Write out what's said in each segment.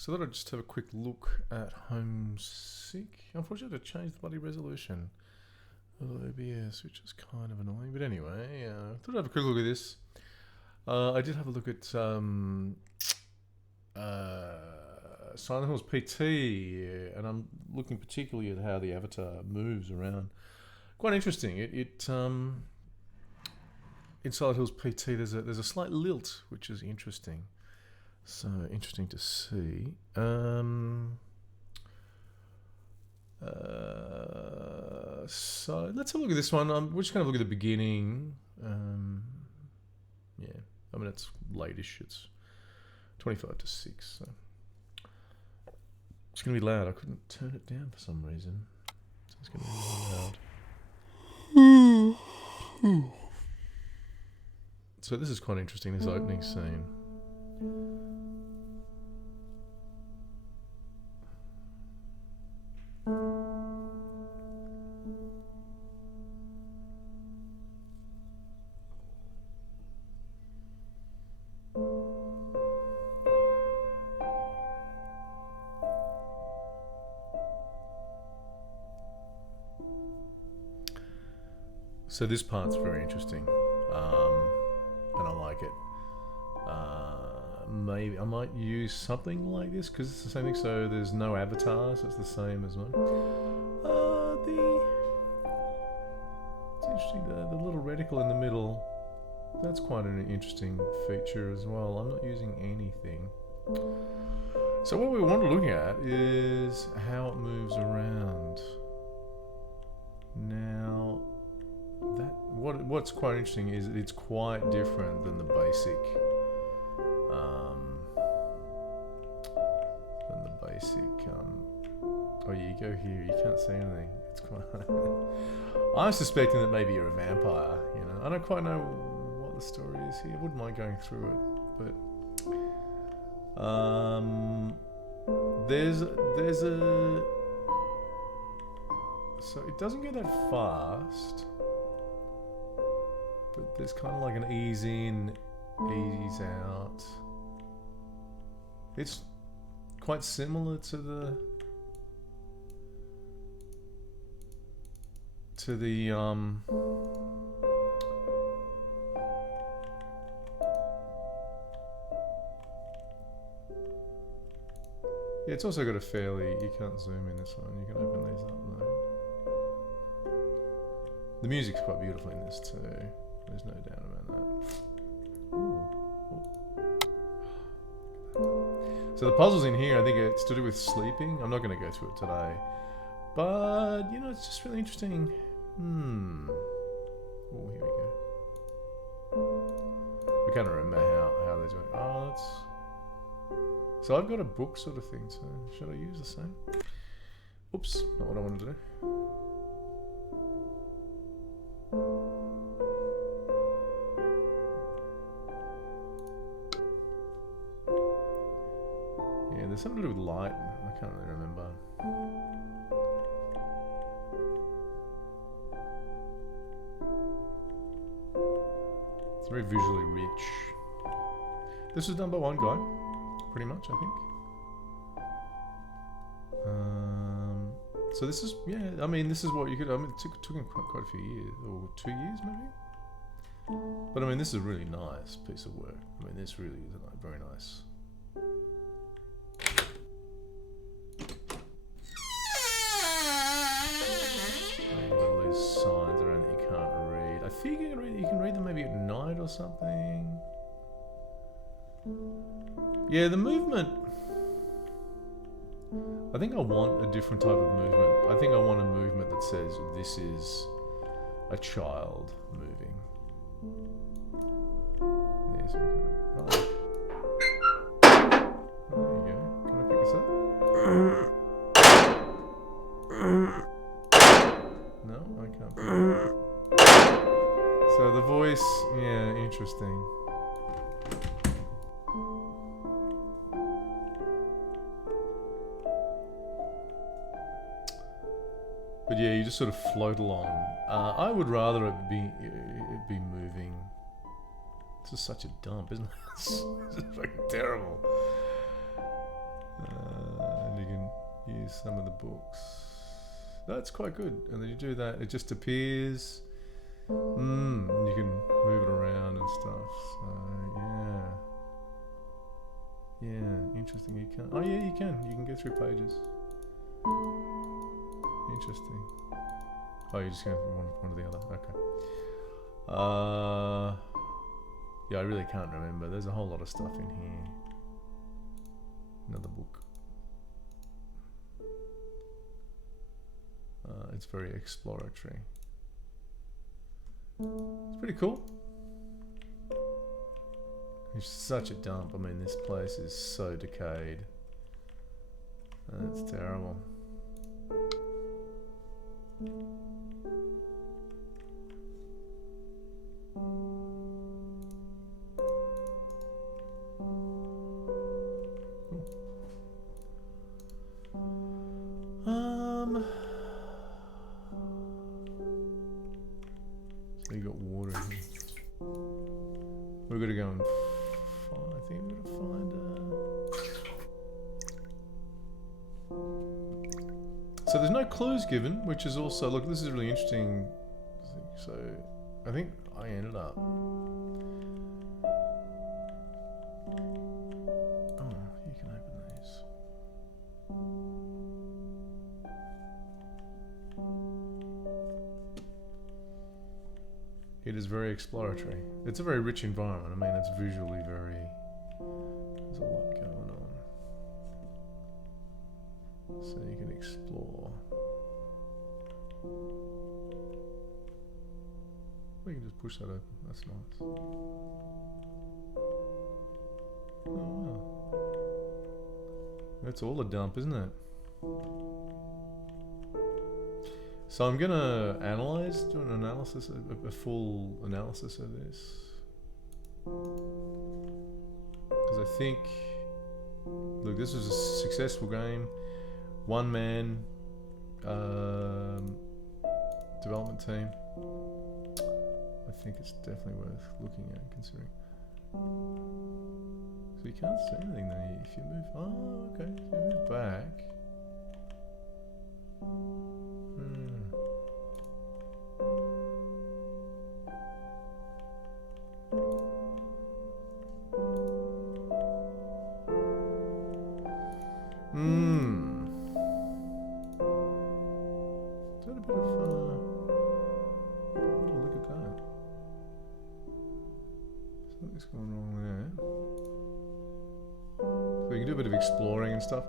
So that I'd just have a quick look at Homesick. Unfortunately, I had to change the bloody resolution of OBS, which is kind of annoying. But anyway, I thought I'd have a quick look at this. I did have a look at Silent Hills PT, and I'm looking particularly at how the avatar moves around. Quite interesting. In Silent Hills PT, there's a slight lilt, which is interesting. So interesting to see. So let's have a look at this one. We're just going to look at the beginning. Yeah, I mean it's late-ish. It's 25 to 6. So it's going to be loud. I couldn't turn it down for some reason. So it's going to be really loud. So this is quite interesting, this opening scene. So this part's very interesting, and I like it. Maybe I might use something like this because it's the same thing. So there's no avatar, so it's the same as one. It's interesting. The little reticle in the middle. That's quite an interesting feature as well. I'm not using anything. So what we want to look at is how it moves around. Now, what's quite interesting is it's quite different than the basic. Oh, you go here. You can't see anything. It's quite. I'm suspecting that maybe you're a vampire. You know, I don't quite know what the story is here. I wouldn't mind going through it, but there's a. So it doesn't go that fast, but there's kind of like an ease in, ease out. It's quite similar to the yeah, it's also got a fairly, you can't zoom in this one, you can open these up though. The music's quite beautiful in this too, there's no doubt about that. Ooh. So the puzzles in here, I think it's to do with sleeping. I'm not going to go through it today, but you know, it's just really interesting. Oh, here we go. I can't remember how they're doing. Oh, that's. So I've got a book sort of thing. So should I use the same? Oops, not what I wanted to do. Yeah, there's something to do with light. I can't really remember. It's very visually rich. This was done by one guy, pretty much, I think. So this is, yeah, I mean, this is what you could, I mean, it took him quite a few years, or 2 years maybe? But I mean, this is a really nice piece of work. I mean, this really is very nice. You've got all these signs around that you can't read. I think you can read them maybe at night or something. Yeah, the movement. I think I want a different type of movement. I think I want a movement that says this is a child moving. Yes, we can. Oh. There you go. Can I pick this up? No, I can't pick it up. So the voice, yeah, interesting. But yeah, you just sort of float along. I would rather it be moving. This is such a dump, isn't it? This is fucking terrible. Here's some of the books. That's quite good. And then you do that, it just appears. And you can move it around and stuff. So yeah, interesting. You can. Oh yeah, you can. You can go through pages. Interesting. Oh, you're just going from one to the other. Okay. Yeah, I really can't remember. There's a whole lot of stuff in here. Another book. It's very exploratory. It's pretty cool. It's such a dump. I mean, this place is so decayed. It's terrible. So you got water here. We're gonna go and find. I think we're gonna find. So there's no clues given, which is also look. This is really interesting. So I think I ended up. Oh, you can open these. It is very exploratory. It's a very rich environment. I mean, it's visually very. There's a lot going on. So you can explore. We can just push that open. That's nice. Oh wow. That's all a dump, isn't it? So I'm gonna do an analysis, a full analysis of this, because I think, look, this was a successful game, one man development team. I think it's definitely worth looking at and considering. So you can't see anything there if you move. Oh, okay. If you move back. Is that a bit of oh, look at that. Something's going wrong there. So you can do a bit of exploring and stuff.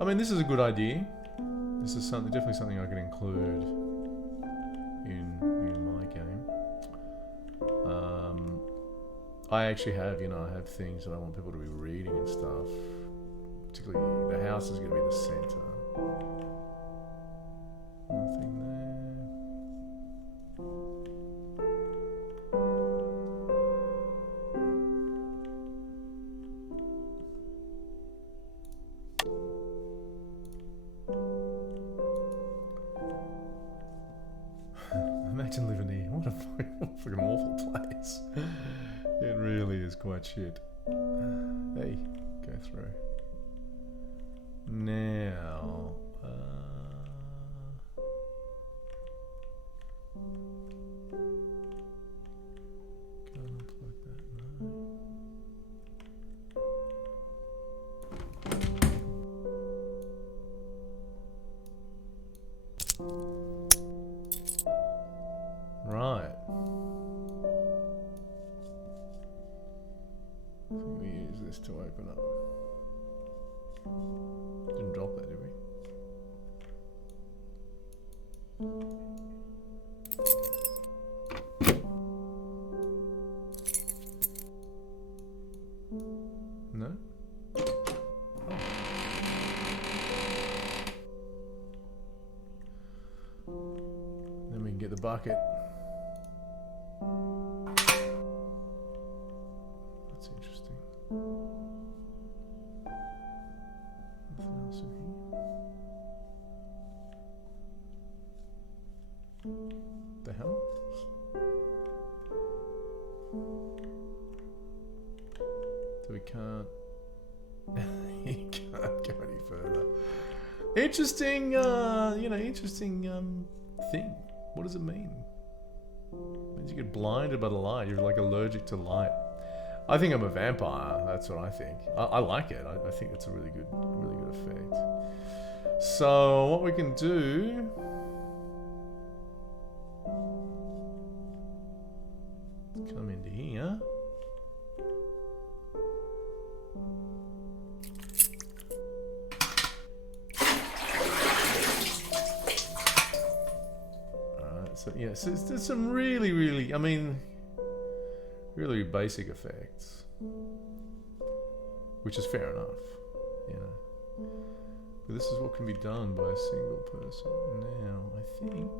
I mean, this is a good idea. This is definitely something I can include in my game. I actually have, I have things that I want people to be reading and stuff. Particularly, the house is going to be the center. Nothing there. Imagine living here. What a fucking awful place. It really is quite shit. Hey, go through. Now, can I unplug that? No. Right. I think we use this to open up. Didn't drop that, did we? No? Oh. Then we can get the bucket. That's interesting. Nothing else in here. The hell? So we can't. You can't go any further. Interesting, interesting thing. What does it mean? It means you get blinded by the light. You're like allergic to light. I think I'm a vampire. That's what I think. I like it. I think it's a really good effect. So what we can do. Come into here. So yeah, so there's some really, I mean, really basic effects, which is fair enough, you know. But this is what can be done by a single person. Now, I think.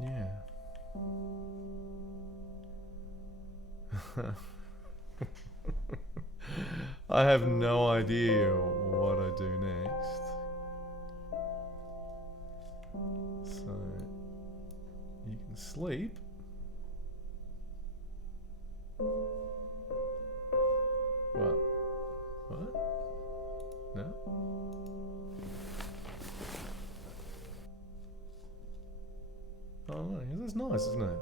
Yeah. I have no idea what I do next. So you can sleep. What? What? No? Oh no, that's nice, isn't it?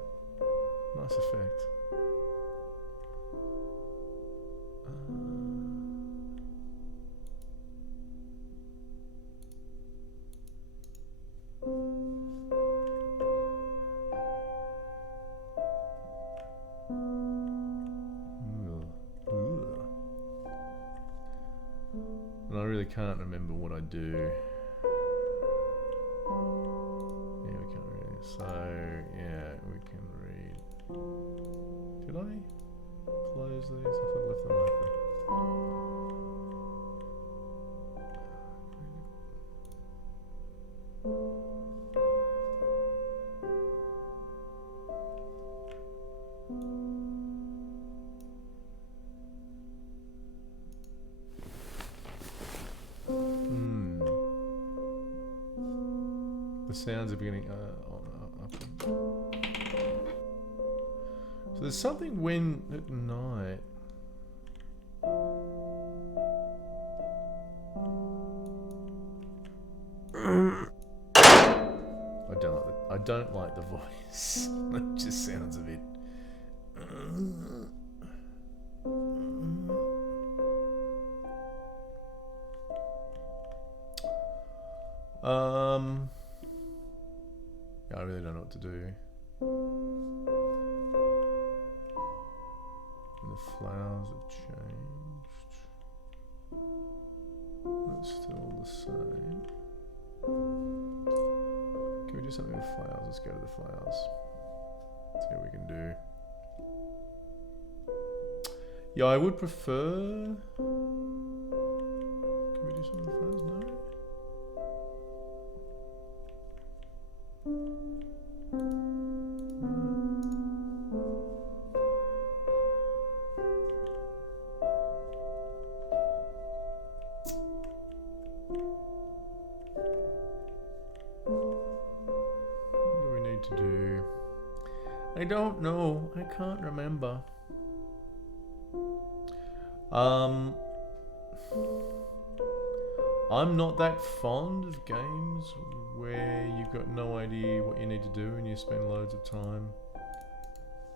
Nice effect. And I really can't remember what I do. Yeah, we can't really. So, yeah, we can read. Did I close these? I thought I left them open. The sounds are beginning up. So there's something when at night. I don't like the voice. It just sounds a bit. I really don't know what to do. And the flowers have changed. That's still the same. Can we do something with flowers? Let's go to the flowers. See what we can do. Yeah, I would prefer. Can we do something with flowers? No. To do. I don't know. I can't remember. I'm not that fond of games where you've got no idea what you need to do and you spend loads of time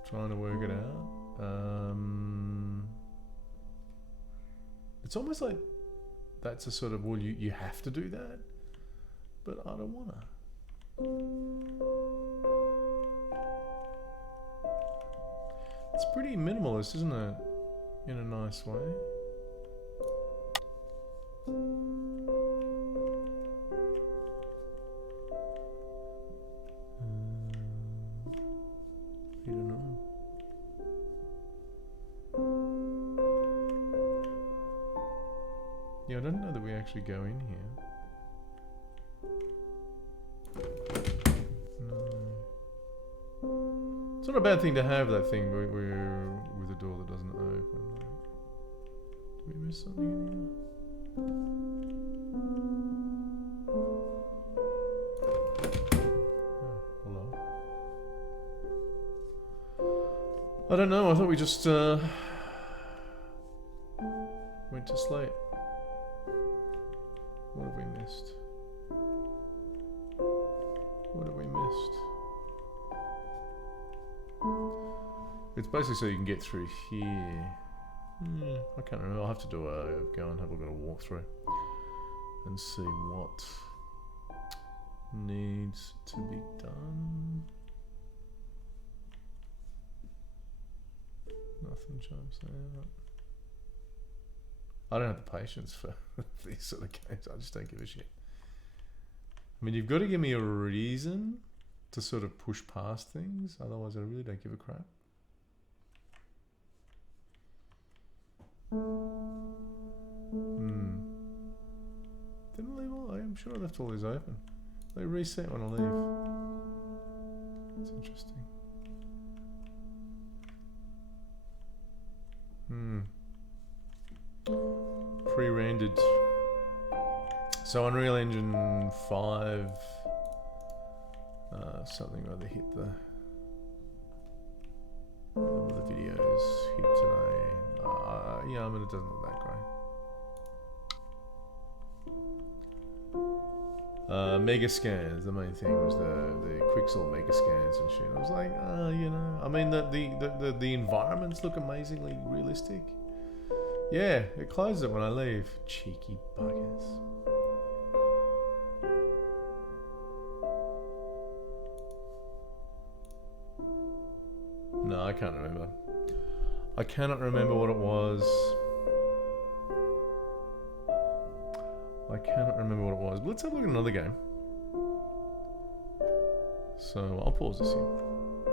trying to work it out. It's almost like that's a sort of, well, you have to do that, but I don't wanna. It's pretty minimalist, isn't it? In a nice way. I don't know. Yeah, I don't know that we actually go in here. It's not a bad thing to have that thing with a door that doesn't open. Did we miss something in here? don't know. I thought we just went to sleep. What have we missed? What have we missed? It's basically so you can get through here. I can't remember. I'll have to do go and have a look at a walkthrough and see what needs to be done. Nothing jumps out. I don't have the patience for these sort of games. I just don't give a shit. I mean, you've got to give me a reason to sort of push past things. Otherwise, I really don't give a crap. Didn't leave all. I'm sure I left all these open. They reset when I leave. It's interesting. Pre-rendered. So Unreal Engine 5 something or other hit the videos hit today. Yeah, I mean it doesn't look that great. Mega scans, the main thing was the Quixel mega scans and shit. I was like, you know, I mean the environments look amazingly realistic. Yeah, it closes it when I leave. Cheeky buggers. No, I can't remember. I cannot remember what it was. I cannot remember what it was. But let's have a look at another game. So I'll pause this here.